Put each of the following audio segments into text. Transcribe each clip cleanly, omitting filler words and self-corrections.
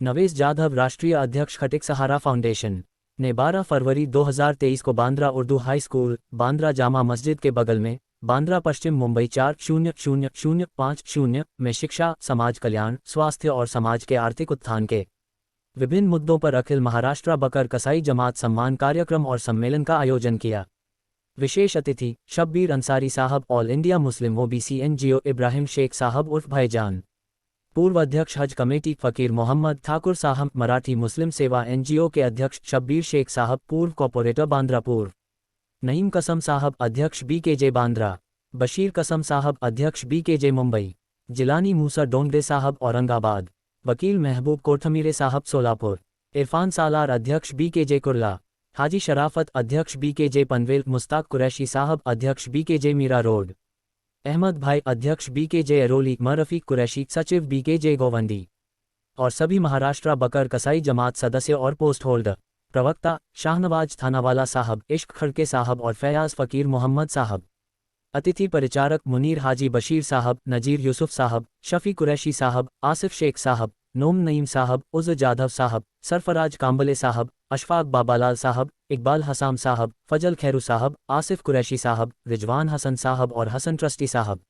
नवेश जाधव राष्ट्रीय अध्यक्ष खटिक सहारा फाउंडेशन ने 12 फरवरी 2023 को बांद्रा उर्दू हाई स्कूल, बांद्रा जामा मस्जिद के बगल में, बांद्रा पश्चिम मुंबई 400050 में शिक्षा, समाज कल्याण, स्वास्थ्य और समाज के आर्थिक उत्थान के विभिन्न मुद्दों पर अखिल महाराष्ट्र बकर कसाई जमात सम्मान कार्यक्रम और सम्मेलन का आयोजन किया। विशेष अतिथि Shabbir Ansari sahab, all India Muslim OBC NGO Ibrahim Sheikh sahab उर्फ भाईजान, पूर्व अध्यक्ष हज कमेटी फकीर मोहम्मद ठाकुर साहब, मराठी मुस्लिम सेवा एनजीओ के अध्यक्ष शब्बीर शेख साहब, पूर्व कॉर्पोरेटर बांद्रा, पूर्व नईम कसम साहब अध्यक्ष बीकेजे बांद्रा, बशीर कसम साहब अध्यक्ष बीकेजे मुंबई, जिलानी मूसा डोंगडे साहब औरंगाबाद, वकील महबूब कोठमीरे साहब सोलापुर, इरफान सालार अध्यक्ष बीकेजे कुर्ला, हाजी शराफत अध्यक्ष बीकेजे पनवेल, मुस्ताक कुरैशी साहब अध्यक्ष बीकेजे मीरा रोड, अहमद भाई अध्यक्ष बीकेजे अरोली, रफीक कुरैशी सचिव बीकेजे गोवंडी और सभी महाराष्ट्र बकर कसाई जमात सदस्य और पोस्ट होल्डर। प्रवक्ता शाहनवाज थानावाला साहब, इश्क खड़के साहब और फैयाज फकीर मोहम्मद साहब। अतिथि परिचारक मुनीर हाजी बशीर साहब, नजीर यूसुफ साहब, शफी कुरैशी साहब, आसिफ शेख साहब, नोम नईम साहब, उज़ जाधव साहब, सरफराज कांबले साहब, अशफाक बाबालाल साहब, इकबाल हसाम साहब, फजल खैरू साहब, आसिफ कुरैशी साहब, रिजवान हसन साहब और हसन ट्रस्टी साहब।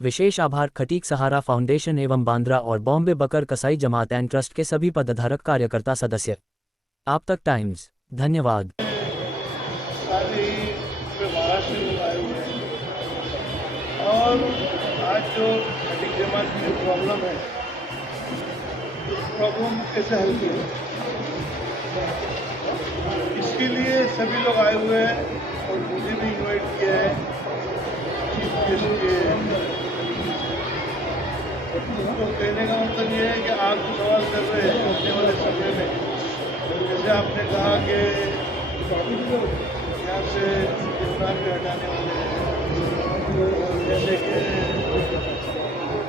विशेष आभार खटीक सहारा फाउंडेशन एवं बांद्रा और बॉम्बे बकर कसाई जमात एंड ट्रस्ट के सभी पदधारक कार्यकर्ता सदस्य। आप तक टाइम्स, धन्यवाद। और आज जो खटीक जमात की जो प्रॉब्लम है, उस प्रॉब्लम कैसे हल की, इसके लिए सभी लोग आए हुए हैं और मुझे भी इनवाइट किया है चीफ गेस्ट के। तो कहने का मतलब ये है कि आप जो सवाल कर रहे हैं आने वाले समय में, जैसे आपने कहा कि यहाँ से इस्लाम पे हटाने वाले हैं, जैसे कि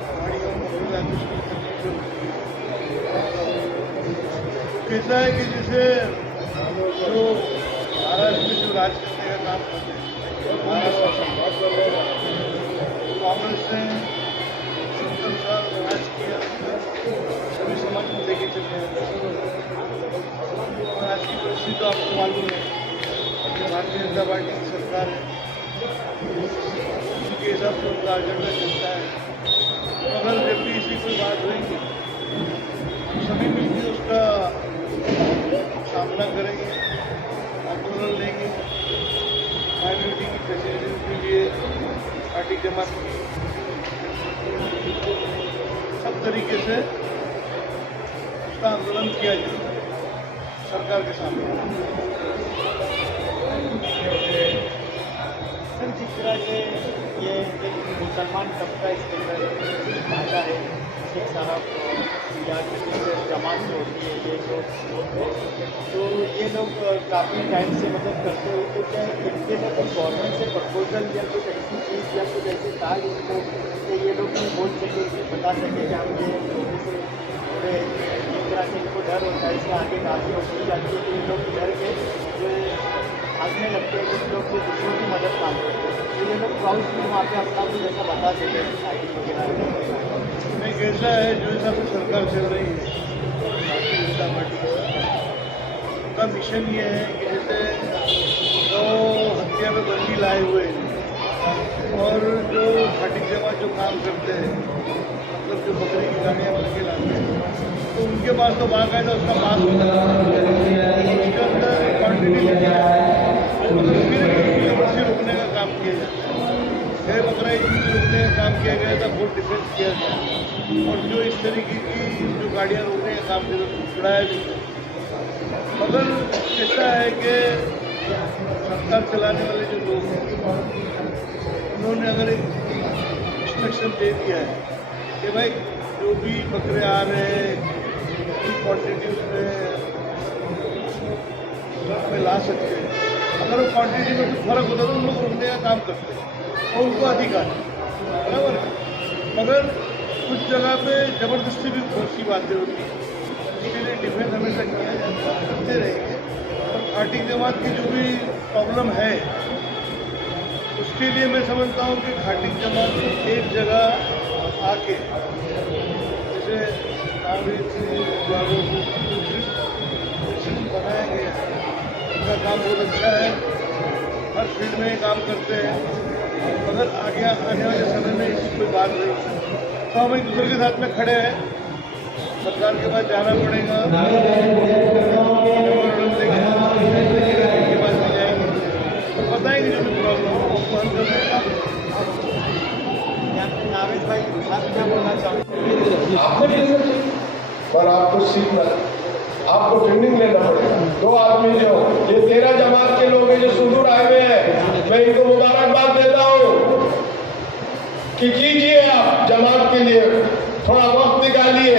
पहाड़ियों में कैसा है कि जैसे जो महाराष्ट्र में जो राज करने का काम करते हैं, कांग्रेस ने 70 साल राज किया, सभी समाज को लेके चलते हैं। आज की परिस्थिति तो आपको मालूम है, भारतीय जनता पार्टी की सरकार है, उनके हिसाब से उनका एजेंडा चलता है। अगर जब भी इसी कोई बात होगी, सभी मिलकर उसका सामना करेंगे, आंदोलन लेंगे, माइनॉरिटी की फैसिलिटीज के लिए पार्टी जमात की सब तरीके से उसका आंदोलन किया जाए सरकार के सामने। जिस तरह से ये मुसलमान तबका इसके अंदर आता है, सिख साहब या जमात जो होती है ये लोग, तो ये लोग काफ़ी टाइम से मदद करते हुए, तो क्या इनके लिए कुछ गवर्नमेंट से प्रपोजल या कुछ ऐसी चीज़ या कुछ ऐसे था जिसको ये लोग भी बोल सके, बता सके कि हम ये लोगों से थोड़े जिस तरह से इनको डर होता है, इससे आगे काफ़ी होती जाती है कि ये लोग डर के जो भागने लगते हैं, कुछ लोग दूसरों की मदद मांगते हैं, तो ये लोग प्राउड भी वहाँ पे अपना कुछ ऐसा बता सके आई वगैरह। नहीं, कैसा है जो हिसाब से सरकार चल रही है भारतीय जनता पार्टी की सरकार, उनका मिशन ये है कि जैसे जो हत्या में बंदी लाए हुए हैं और जो खटीक जमात जो काम करते हैं, मतलब जो बकरी की गाड़ियाँ बन के लाते हैं, तो उनके पास तो बाकायदा उसका माल होता है, उसके अंदर क्वान्टिटी होती है, से रोकने का काम किया जाता है। गए बकरा ईद रोकने का काम किया गया था, बहुत डिफेंस किया गया, और जो इस तरीके की जो गाड़ियाँ रोकने का काम किया छुड़ाया भी। मगर ऐसा है कि सरकार चलाने वाले जो लोग हैं, उन्होंने अगर एक इंस्ट्रक्शन दे दिया है कि भाई जो भी बकरे आ रहे हैं उनकी क्वान्टिटी उसमें ला सकते हैं, अगर वो क्वान्टिटी में कुछ फर्क होता है तो उन लोग रोकने का काम करते हैं और उनको अधिकार है, बराबर है। मगर कुछ जगह पे ज़बरदस्ती भी बहुत सी बातें होती हैं, उसके लिए डिफेंस हमेशा किया जाता है, करते रहेंगे। और खटीक जमात की जो भी प्रॉब्लम है उसके लिए मैं समझता हूँ कि खटीक जमात को एक जगह आके, जैसे विभागों को बनाया गया है। उनका काम बहुत अच्छा है, हर फील्ड में काम करते हैं। अगर आने वाले समय में इसकी कोई बात नहीं तो हम एक दूसरे के साथ में खड़े हैं। सरकार के पास जाना पड़ेगा, मेमोरेंडम देंगे, के पास ले जाएंगे, तो बताएंगे जो भी प्रॉब्लम हो उसको हल कर देगा। नावेद भाई आप क्या बोलना चाहोगे? पर आपको सीखना, आपको ट्रेनिंग लेना पड़ेगा। 2 आदमी जो ये 13 जमात के लोग हैं जो सुदूर आए हुए हैं, मैं इनको मुबारकबाद देता हूँ कि कीजिए आप जमात के लिए थोड़ा वक्त निकालिए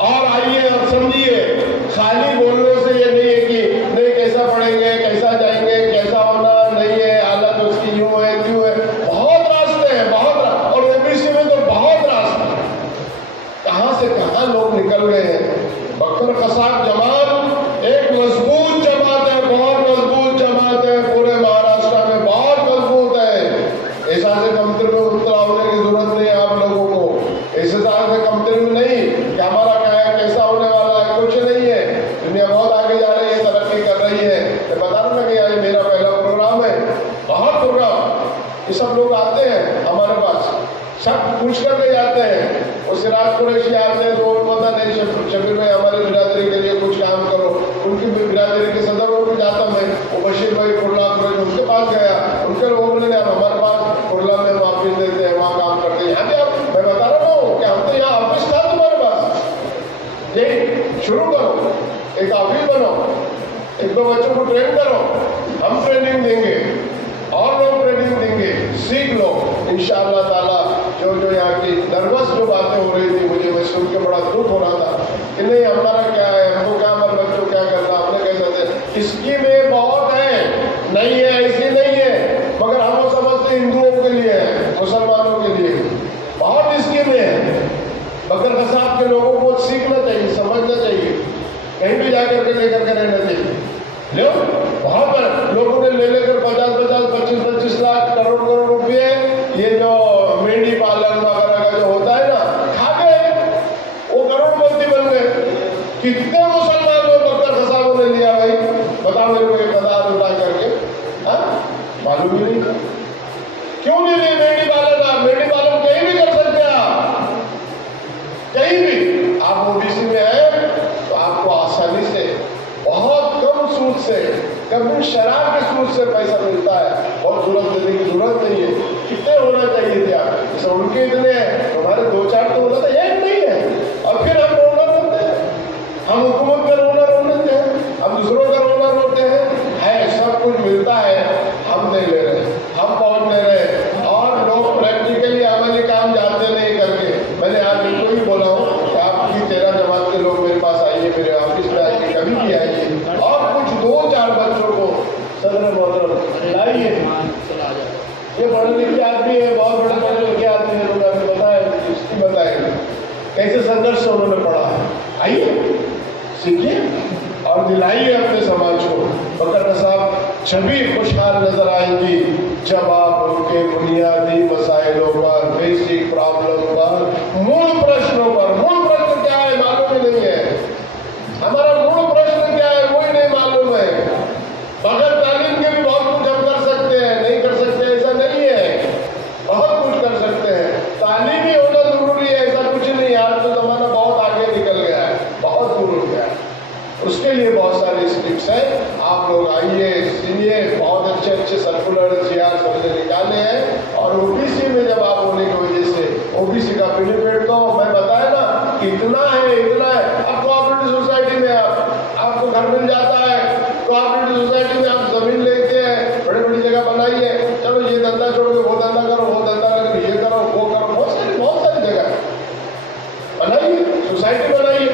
और आइए और समझिए। खाली बोलने से ये नहीं है कि नहीं कैसा पढ़ेंगे, कैसा जाएंगे, कैसा होना नहीं है, हालत उसकी यूं है क्यों है। बहुत रास्ते हैं, बहुत और ओबीसी में तो बहुत रास्ते। कहां से कहां लोग निकल गए हैं। बकर कसाब जमात एक मजबूत जमात है, बहुत मजबूत जमात है, पूरे महाराष्ट्र में बहुत मजबूत है। ऐसा से कमतर में उतरा होने की जरूरत नहीं है आप लोगों को। ऐसे साल से कमतर में नहीं कि हमारा क्या है, कैसा होने वाला है, कुछ नहीं है। दुनिया बहुत आगे जा रही है, तरक्की कर रही है। मैं बता रहा हूँ कि आज मेरा पहला प्रोग्राम है, बहुत प्रोग्राम। ये सब लोग आते हैं हमारे पास, सब पूछ करके जाते हैं। और सिराज कुरैशी आते हैं तो पता नहीं शबीर भाई हमारे बिरादरी के लिए कुछ काम करो। उनकी बिरादरी के सदरों को जाता मैं, वो बशीर भाई कुर्ला कुरैशी उनके पास गया, उनके लोगों ने हमारे पास कुर्ला में वापिस देते हैं, वहाँ काम करते हैं। यहाँ पे आप मैं बता रहा हूँ कि हम तो यहाँ ऑफिस था तुम्हारे पास, यही शुरू करो, एक ऑफिस बनाओ, 1-2 बच्चों को ट्रेन करो, हम ट्रेनिंग देंगे और लोग ट्रेनिंग देंगे, सीख लो इंशाअल्लाह ताला। जो यहाँ की नर्वस जो बातें हो रही थी, मुझे मैं सुन के बड़ा दुख हो रहा था कि नहीं हमारा क्या है, हमको क्या हमारे बच्चों क्या करना, हमने कैसे स्कीमें बहुत है, नहीं है ऐसी नहीं है, मगर हम लोग समझते हिंदुओं के लिए है, मुसलमानों के लिए बहुत स्कीमें है। बकर कसाब के लोगों को सीखना चाहिए, समझना चाहिए, कहीं भी जाकर के लेकर के रहना चाहिए। लो बहुत लोगों ने ले लेकर 50-50, 25-25 लाख करोड़ रुपए ये जो मेंढी पालन वगैरह का जो होता है ना, खा गए, वो करोड़पति बन गए। कितने मुसलमान लोग बकर कसाबों ने लिया भाई, बताओ मेरे को 1,000 उठा करके, मालूम ही नहीं क्यों नहीं लिए मेंढी पालन। आप मेंढी पालन कहीं भी कर सकते हैं, आप कहीं भी। आप ओबीसी में है तो आपको आसानी से बहुत कम सूद से, कभी शराब के सूद से पैसा मिलता है, बहुत जरूरत देने की जरूरत नहीं है। कितने होना चाहिए थे आप, जैसे उनके इतने हैं, हमारे 2-4 तो होना था, एक नहीं है। और फिर हम ओनर होते हैं, हम हुकूमत का ओनर होते हैं, हम दूसरों का ओनर होते हैं। सब कुछ मिलता है, हम नहीं ले रहे, हम पहुंच नहीं रहे। और लोग प्रैक्टिकली अमली काम जाते नहीं करके। मैंने आज इनको ही बोला हूँ कि आपकी 13 जमात के लोग मेरे पास आइए, मेरे ऑफिस में आइए, कभी भी आइए, और कुछ 2-4 बच्चों को सदर मोहतरम लाइए। ये पढ़े लिखे आदमी है, बहुत बड़े पढ़े लिखे आदमी है, उन्होंने बताया, इसकी बताएंगे कैसे संघर्ष से उन्होंने पढ़ा है। आइए सीखिए और दिलाइए अपने समाज को। बकर कसाब छवि खुशहाल नजर आएगी जब आप उनके बुनियादी मसाइलों पर, बेसिक प्रॉब्लम पर, मूल प्रश्नों पर, मूल प्रश्न क्या है मालूम ही नहीं है, हमारा मूल प्रश्न क्या है वही नहीं मालूम है। बगैर तालीम के भी बहुत कुछ हम कर सकते हैं, नहीं कर सकते ऐसा नहीं है, बहुत कुछ कर सकते हैं। तालीम ही होना जरूरी है ऐसा कुछ नहीं। आज तो जमाना बहुत आगे निकल गया है, बहुत दूर हो गया है, उसके लिए बहुत सारी स्कीम्स हैं। आप लोग आइए, सुनिए, बहुत अच्छे सर्कुलर GR सबसे निकाले हैं। और ओबीसी में जब आप होने की वजह से ओबीसी का बेनिफिट तो मैं बताया ना इतना है, इतना है। अब कोऑपरेटिव सोसाइटी में आपको घर मिल जाता है, कोऑपरेटिव सोसाइटी में आप जमीन लेते हैं, बड़ी बड़ी जगह बनाइए, चलो ये धंधा छोड़ के वो धंधा करो, वो धंधा करो, ये करो, वो करो, बहुत सारी जगह बनाइए, सोसाइटी बनाइए,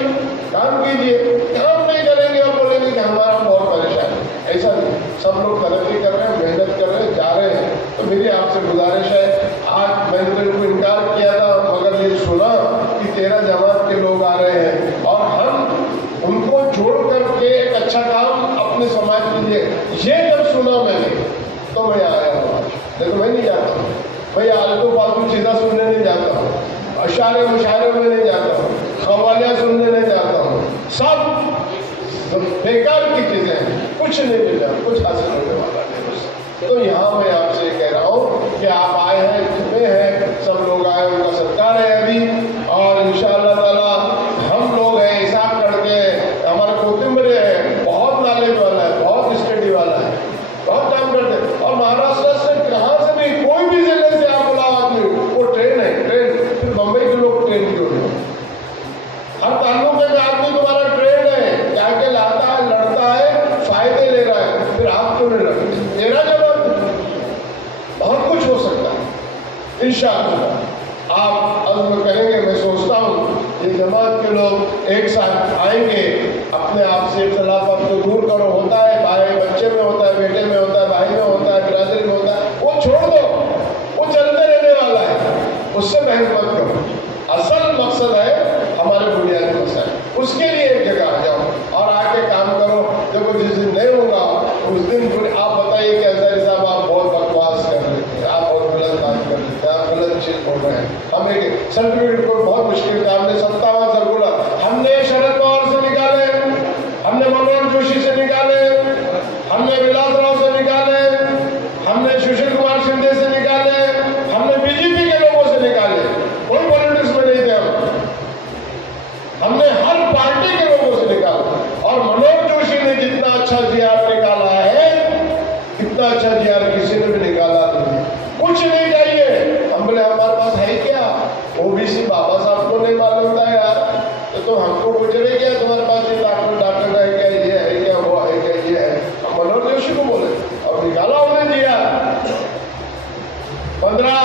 काम कीजिए। काम नहीं करेंगे और बोलेंगे कि हमारा बहुत परेशान है, ऐसा नहीं। सब लोग तरक्की कर रहे हैं, मेहनत कर रहे हैं, जा रहे हैं। तो मेरी आपसे गुजारिश है, आज मैंने तो इनको इनकार किया था, मगर ये सुना कि 13 जमात के लोग आ रहे हैं और हम उनको जोड़ करके एक अच्छा काम अपने समाज के लिए, ये जब सुना मैंने तो मैं आया हूँ आज। नहीं तो मैं नहीं जाता हूँ भाई, आलतू फालतू चीज़ें सुनने नहीं जाता हूँ, अशारे मुशारे में नहीं जाता हूँ। कव्वालियाँ सुनने नहीं जाता हूँ, सब बेकार की चीजें हैं, कुछ नहीं मिला, कुछ हासिल होने वाला नहीं उससे। तो यहाँ मैं आपसे कह रहा हूँ कि आप आए हैं, जितने हैं सब लोग आए, उनका सत्कार है अभी, और इंशाअल्लाह ताला हम लोग हैं हिसाब करके, हमारा कोतिम्बरे है, बहुत नॉलेज वाला है, बहुत स्टडी वाला है, बहुत काम करते हैं। और महाराष्ट्र से कहाँ से भी कोई भी जिले से आप बुलाओ आदमी, वो ट्रेन है, ट्रेन। फिर बम्बई के लोग ट्रेन क्यों नहीं? हर ताल्लुके में आदमी तुम्हारा ट्रेन है, जाके लाता है, लड़ता है, फायदे ले रहा है, फिर आप क्यों नहीं लड़ते? मेरा जवाब बहुत कुछ हो सकता है इंशाअल्लाह। आप अज़्म करेंगे, मैं सोचता हूँ ये जमात के लोग एक साथ आएंगे, अपने आप से इख्तिलाफ आप तो दूर करो, होता है भाई बच्चे में होता है, बेटे में होता है, भाई में होता है, बिरादरी में होता है, वो छोड़ दो, वो चलते रहने वाला है, उससे बहस मत करो। असल मकसद है हमारे बुनियादी मसले, उसके लिए एक जगह आ जाओ और आके काम करो। देखो जिस दिन नहीं होगा उस दिन फिर आप बताइए कि अंसारी साहब आप बहुत बकवास कर लेते हैं, आप बहुत गलत बात कर लेते हैं, आप गलत चीज बोल रहे हैं। हम एक सर्टिफिकेट को बहुत मुश्किल था, हमने 57 सर्कुलर हमने शरद पवार से निकाले, हमने मनोहर जोशी से निकाले, हमने विलासराव से निकाले, हमने सुशील कुमार शिंदे से निकाले, हमने बीजेपी के लोगों से निकाले, कोई पॉलिटिक्स में नहीं थे हमने हर पार्टी के लोगों से निकाला। और मनोहर जोशी ने जितना अच्छा जीआर निकाला है, इतना अच्छा जीआर किसी ने भी निकाला नहीं, कुछ नहीं चाहिए। हम बोले हमारे पास है क्या? ओबीसी बाबा साहब को नहीं मालूम था यार, तो हमको पूछने क्या तुम्हारे पास ये डॉक्टर है क्या, ये है क्या, वो है क्या, ये है। हम मनोहर जोशी को बोले और निकाला उन्हें जीआर। 15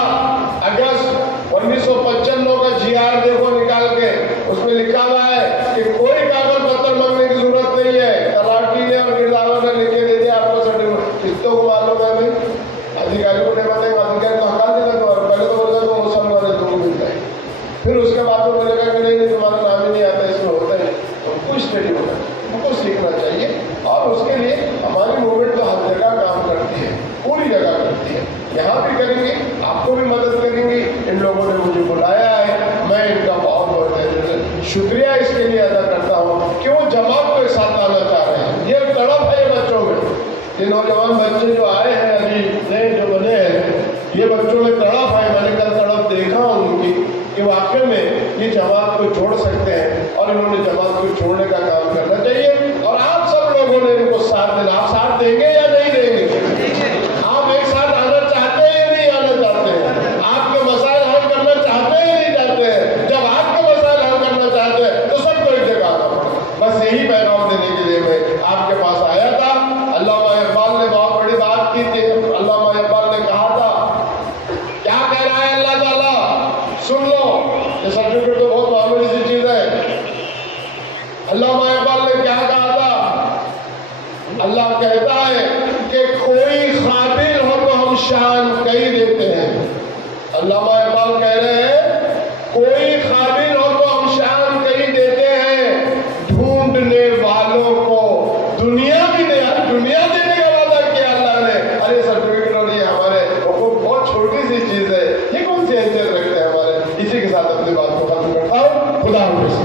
अगस्त 1995 का जीआर देखो निकाल के, उसमें लिखा हुआ है कि कोई कागज पत्र मांगने की जरूरत नहीं है, तलाटी ने और गिरदावर ने लिख के दे दिया आपको सर्टिफिकेट। किस्तों को मालूम है भाई, अधिकारी को नहीं बताएगा, अधिकारी को हटा देगा। तो पहले तो बोलेगा तो मुसलमान है, तुमको मिल जाएगी, फिर उसके बाद वो बोलेगा कि नहीं तुम्हारा नाम ही नहीं आता, इसमें होता है। तुमको स्टडी होना है, तुमको सीखना चाहिए, और उसके लिए हमारी मूवमेंट तो हर जगह काम करती है, पूरी जगह करती है। यहाँ भी करेंगे, आपको भी मदद करेंगे। इन लोगों ने मुझे बुलाया है, मैं इनका बहुत बहुत शुक्रिया इसके लिए अदा करता हूँ कि वो जमात को एक साथ लाना चाह रहे हैं। ये तड़प है ये बच्चों में, ये नौजवान बच्चे जो आए हैं अभी नए जो बने हैं, ये बच्चों में तड़प है। मैंने कल तड़प देखा उनकी कि वाकई में ये जमात को छोड़ सकते हैं, और इन्होंने जमात को छोड़ने का काम करना चाहिए। और आप सब लोगों ने इनको साथ देना। आप साथ देंगे या नहीं देंगे? आप एक साथ आना चाहते हैं या नहीं आना चाहते हैं? आपके मसाइल हल करना चाहते हैं या नहीं चाहते हैं? जब आपके मसाइल हल करना चाहते हैं तो सबको एक जगह आना पड़ेगा। बस यही पैगाम देने के लिए मैं आपके पास आया था। अल्लामा इकबाल ने बहुत बड़ी बात की थी। अल्लामा इकबाल ने कहा था, क्या कह रहा है अल्लाह ताला, सुन लो, ये सर्टिफिकेट तो बहुत मामूली सी चीज है। अल्लामा इकबाल ने क्या कहा था? अल्लाह कहता है कि कोई काबिल हो तो हम शान कहीं देते हैं। अल्लामा इकबाल कह रहे हैं कोई काबिल हो तो हम शान कहीं देते हैं, ढूंढने वालों को दुनिया भी दे, दुनिया देने का वादा किया अल्लाह ने। अरे सर्टिफिकेट और ये हमारे बहुत छोटी सी चीज है, ये कौन सी हैसियत रखते हैं हमारे। इसी के साथ अपनी बात को खत्म करता हूँ। खुदा हाफिज़।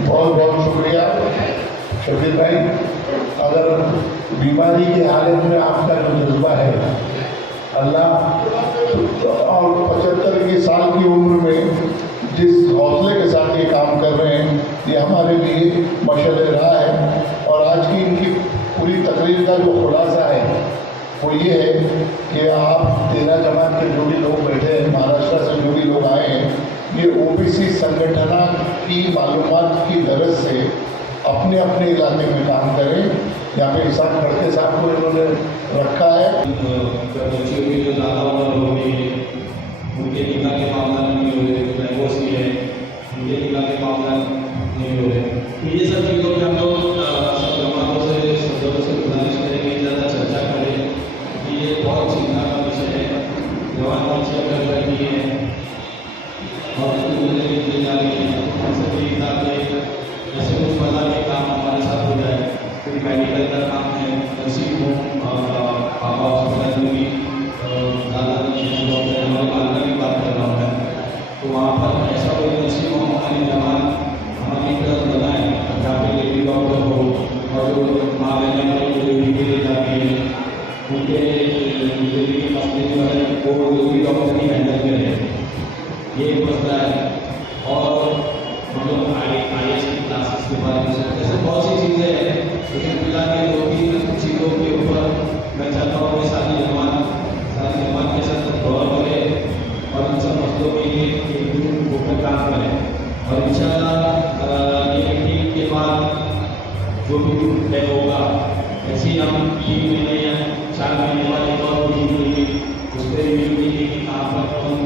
बहुत बहुत शुक्रिया शफीक भाई। अगर बीमारी की हालत में आपका जो जज्बा है, अल्लाह और 75 की साल की उम्र में जिस हौसले के साथ ये काम कर रहे हैं, ये हमारे लिए मशअल राह है। और आज की इनकी पूरी तकरीर का जो खुलासा है वो ये है कि आप 13 जमात के जो भी लोग बैठे हैं, महाराष्ट्र से जो भी लोग आए हैं, ये ओबीसी संगठना की मालूमात की गरज से अपने अपने इलाके में काम करें। यहाँ पे हिसाब खड़के साहब को इन्होंने रखा है। बच्चों के जो ज़्यादा उम्र हो गई है, उनके निकाह के मामला नहीं हो रहे, डाइवोर्स की है, उनके निकाह के मामला नहीं हो रहे। तो ये सब चीज़ों पर हम लोग सब जमातों से गुजारिश करेंगे, ज़्यादा चर्चा करें कि ये बहुत चिंता का विषय है। जवान से कर रही है और दी जा रही है, हमसे भी जैसे कुछ पता नहीं काम हमारे साथ हो जाए, कोई मेडिकल का काम है, नर्सिंग होम हॉस्पिटल में भी ज़्यादा हमारे बात कर रहा है। जिंदगी के मसले जो है वो दूसरी डॉक्टर ही हैंडल करें, ये एक मसला है। और हम लोग IAS की क्लासेस के बारे में जैसे बहुत सी चीज़ें हैं, लेकिन फिलहाल ये 2-3 चीज़ों के ऊपर मैं चाहता हूँ कि सारी जमात के साथ गौर करें और इन सब मसलों के लिए एक ग्रुप होकर काम करें। और इंशाअल्लाह ये मीटिंग के बाद जो भी तय होगा, ऐसे ही हम 3 महीने या 4 महीने बाद एक और मीटिंग होगी, उस पर रिव्यू कीजिए कि कहाँ पर कौन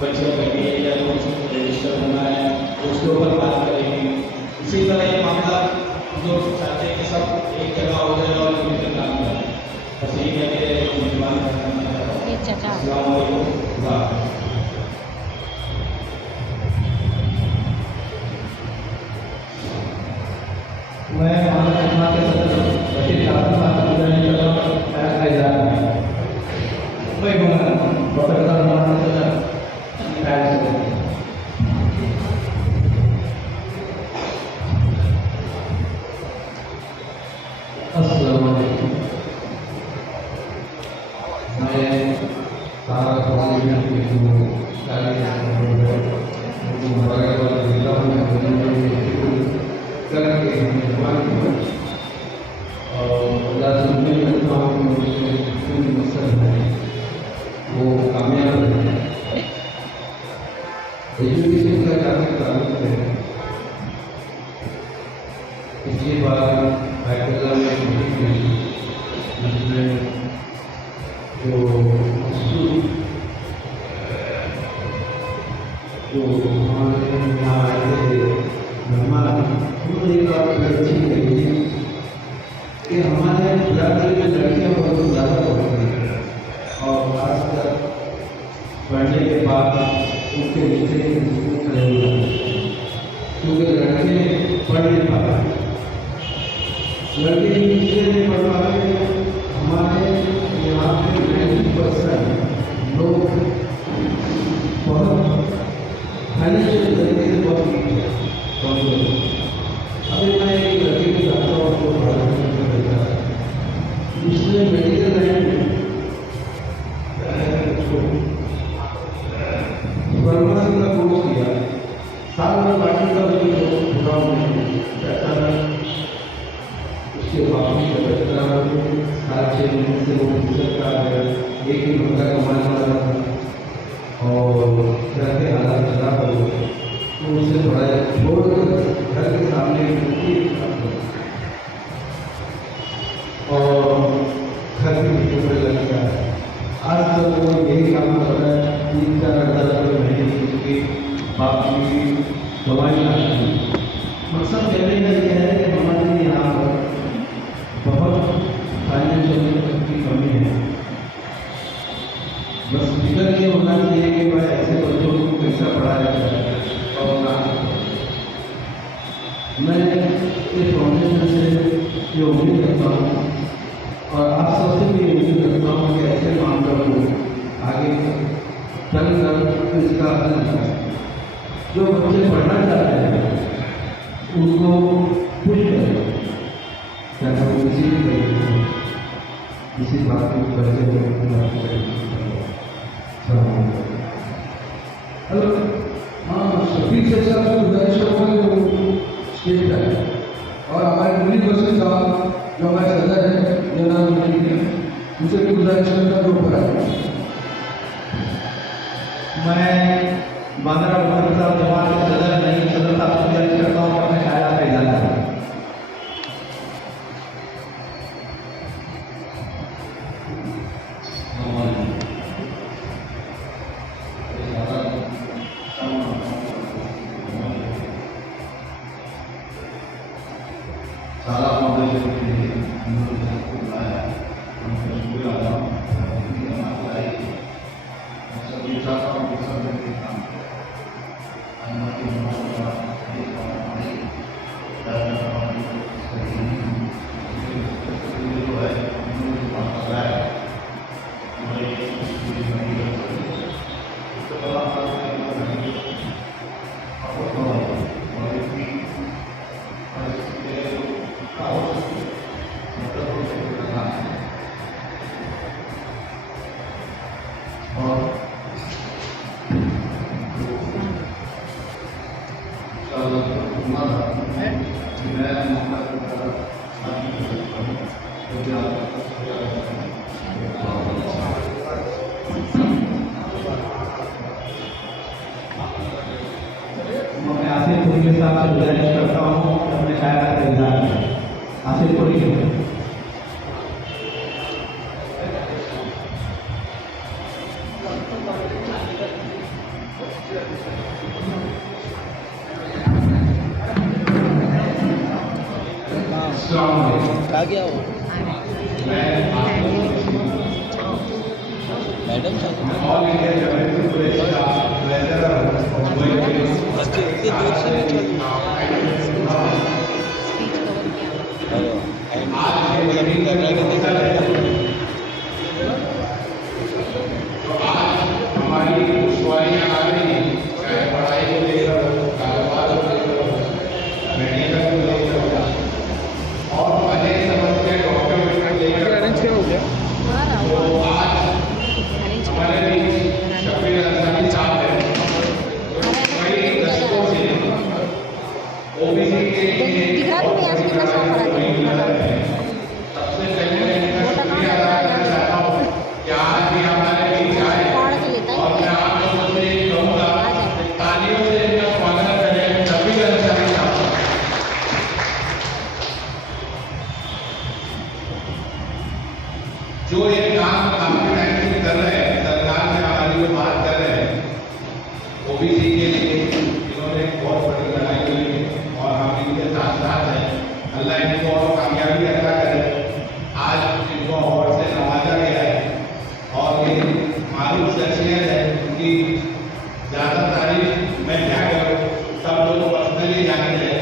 बच्चे बैठे या कुछ रजिस्टर होना है, उसके ऊपर बात करेंगे। इसी तरह ये मामला हम लोग चाहते हैं कि सब एक जगह हो जाए और मिलकर काम करें। बस यही कहते धन्यवाद करना चाहता हूँ। अस्सलाम वालेकुम। मैं मानव समाज के सदस्य बशीर आजम साहब की गुजारिश कर रहा हूं फैसला इजहार में मैं बोलूंगा डॉक्टर साहब के सदस्य फैसला अस्सलाम वालेकुम। मैं सारा कॉलेज में वो कामयाब है। एजुकेशन का काफी ताल्लुक है। पिछली बार बैठक में जिसमें जो हमारे यहाँ आए थे मेहमान, उन्होंने एक बात अच्छी कही थी कि हमारे बिरादरी में लड़कियाँ बहुत ज़्यादा पढ़ती हैं और खासकर पढ़ने के बाद उनके नीचे खड़े हो जाते हैं, क्योंकि लड़के पढ़ नहीं पाते। लड़के इसलिए नहीं पढ़ पाते, हमारे यहाँ पे 90% लोग बहुत फाइनेंशियल तरीके से बहुत कमजोर। अभी मैं एक लड़के के साथ को पढ़ाने में देखा, उसने मेडिकल लाइन में फार्मेसी का कोर्स किया, साल में बाकी का भी प्रोग्राम नहीं पैसा नहीं। उसके बावजूद 6 महीने से वो रिजल्ट आ गया, एक ही बंदा कमाने वाला था और घर के हालात खराब हो गए, तो उससे पढ़ाई छोड़कर घर के सामने और घर के ऊपर लग गया। आज तक वो यही काम कर रहा है, 3-4 हज़ार महीने की बाकी दवाई आती है। मकसद कहने का यह है कि हमारे यहाँ पर बहुत फाइनेंशियल की कमी है। बस फिक्र ये होना चाहिए कि भाई ऐसे बच्चों को कैसा पढ़ाया जाए। और मैं इस फाउंडेशन से ये उम्मीद करता हूँ और आप सबसे भी उम्मीद करता हूँ कि ऐसे मामलों को आगे चलकर इसका हल निकालें। जो बच्चे पढ़ना चाहते हैं उनको पुश करें, चाहे वो किसी भी तरीके से किसी बात को बच्चे को हेलो हाँ, शफीक से साहब से गुजारिश करूँगा स्टेज पर और हमारे मुली बसी साहब जो हमारे सदर है जनाब उनसे भी गुजारिश करता हूँ ऊपर आए। मैं बांद्रा मुख्तार साहब जमात के सदर नहीं सदर साहब से गुजारिश करता हूँ अपने ख्याल का इजाज़त है। सारा फाउंडेशन के लिए उन्होंने बुलाया, उनको शुक्रिया अदा सभी चाहता हूँ कि सब काम मैं मौका मैं आसिफ पुरी के साथ गुजारिश करता हूँ अपने शायद का इजहार करें। आसिफ पुरी के आ गया वो madam all India journalism press का बच्चे इतने दूर से नहीं हमारी दुश्वारियाँ आ रही हैं, चाहे पढ़ाई को लेकर, कारोबार को लेकर, मेडिकल को लेकर, और अनेक समस्या डॉक्यूमेंट लेकर तो आज हमारे बीच शफीर अंसारी साहब हैं। कई दशकों से ओबीसी के लिए सबसे पहले मैं इनका शुक्रिया अदा करना चाहता हूँ कि आज भी हमारे बीच आए और मैं आप लोगों से कहूँगा तालियों से इनका स्वागत करें शफीर अंसारी साहब। जो ये काम काफी टाइम से कर रहे हैं, सरकार में हमारी जो बात कर रहे हैं ओबीसी के लिए, इन्होंने एक बहुत बड़ी लड़ाई लड़ी और हम इनके साथ साथ हैं। अल्लाह इनको और कामयाबी अता करे। आज इनको अवार्ड से नवाजा गया है और ये मारूफ शख्सियत है, उनकी ज़्यादा तारीफ मैं क्या करूँ, सब लोग पर्सनली जानते हैं।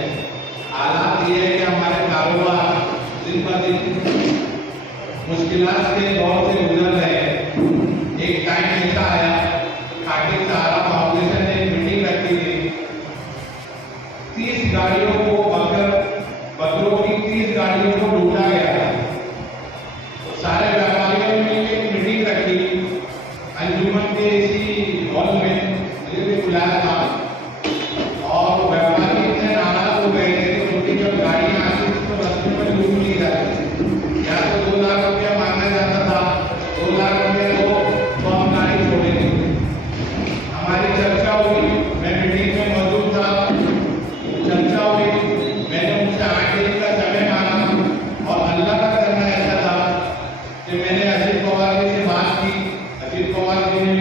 हालात ये है कि हमारे कारोबार दिन ब दिन मुश्किलात के दौर से गुजर रहे हैं। एक टाइम ऐसा आया, खाकी सहारा फाउंडेशन ने एक मीटिंग रखी थी। 30 गाड़ियों को बकरों की 30 गाड़ियों को लूटा गया था। तो सारे व्यापारियों ने एक मीटिंग रखी अंजुमन के इसी हॉल में, मुझे भी बुलाया था और व्यापारी इतने नाराज हो गए थे कि उनकी जब गाड़ियाँ आती थी तो रास्ते में लूट ली जाती थी। या तो 2 लाख रुपया मांगा जाता था, 2 लाख रुपये वो तो हम गाड़ी छोड़ेंगे। हमारी चर्चा हुई, मैं मीटिंग में मौजूद था, चर्चा हुई, मैंने उनसे 8 दिन का समय मांगा और अल्लाह का करना ऐसा था कि मैंने अजीत पवार जी से बात की। अजीत पवार जी ने